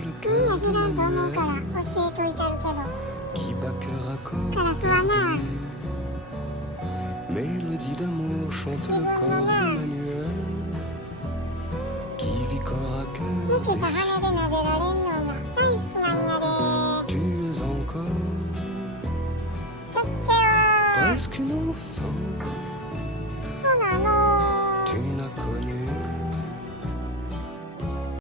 le みん cœur な知 de らんと思うから Manuel 教えといてるけど qui bat cœur à corps Cara suona. Mélodie d'amour chante le corps de Manuel qui vit corps à 浮 cœur きと羽で撫でられんのが大好きなんやで Tu es encore ちょっちゃー presque une enfant